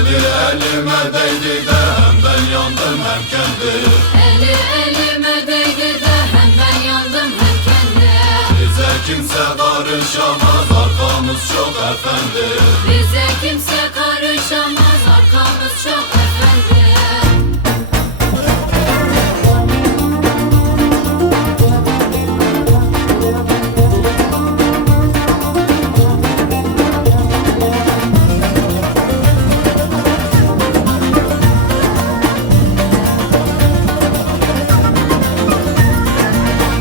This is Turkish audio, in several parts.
Eli elime değdi de hem ben yandım hem kendi. Eli elime değdi de hem ben yandım hem kendi. Bize kimse karışamaz, arkamız çok efendi. Bize kimse karışamaz, arkamız çok efendi.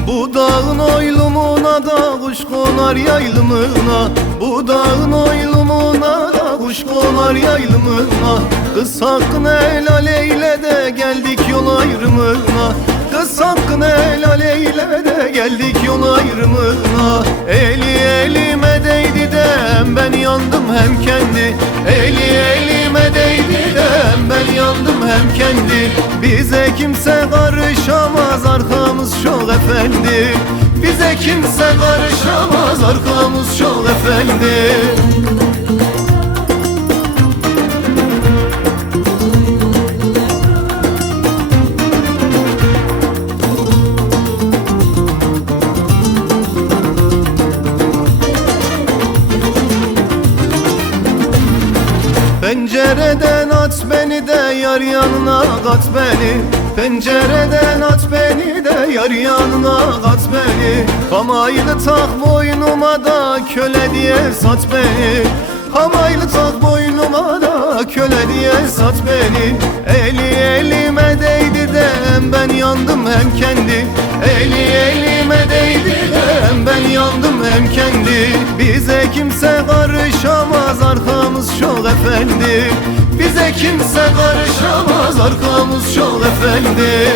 Bu dağın oylumuna da kuş konar yaylımına. Bu dağın oylumuna da kuş konar yaylımına. Kız hakkını helal eyle de geldik yol ayrımına. Kız hakkını helal eyle de geldik yol ayrımına. Eli elime değdi de hem ben yandım hem kendi. Eli elime değdi de hem ben yandım hem kendi. Bize kimse karışamaz, arkamız çok efendi. Bize kimse karışamaz, arkamız çok efendi. Pencereden at beni de yar yanına kat beni. Pencereden at beni de yar yanına kat beni. Hamaylı tak boynuma da köle diye sat beni. Hamaylı tak boynuma da köle diye sat beni. Eli elime değdi de hem ben yandım hem kendi. Eli elime değdi de hem ben yandım hem kendi. Bize kimse karışamaz, arkamız çok efendi. Bize kimse karışamaz, arkamız çok efendi.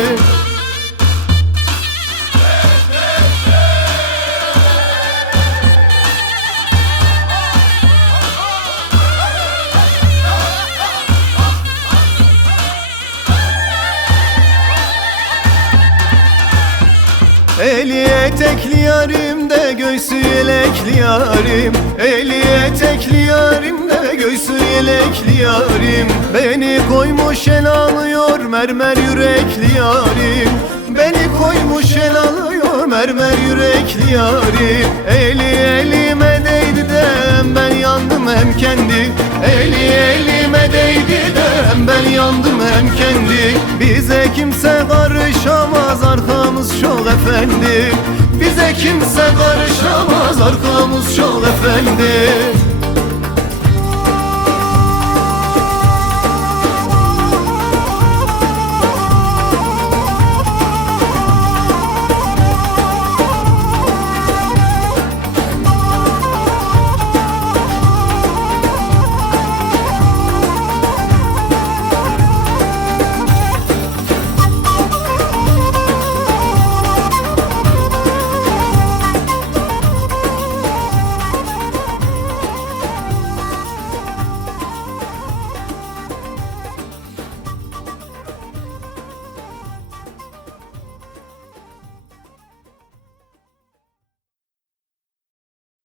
Eli etekli yarim de göğsü yelekli yarim. Eli etekli yarim de göğsü yelekli yarim. Beni koymuş el alıyor mermer yürekli yarim. Beni koymuş el alıyor mermer yürekli yarim. Eli elime değdi de hem ben yandım hem kendi. Eli elime değdi de hem ben yandım hem kendi. Bize kimse karışamaz, arkamız çok efendi. Bize kimse karışamaz, arkamız çok efendi.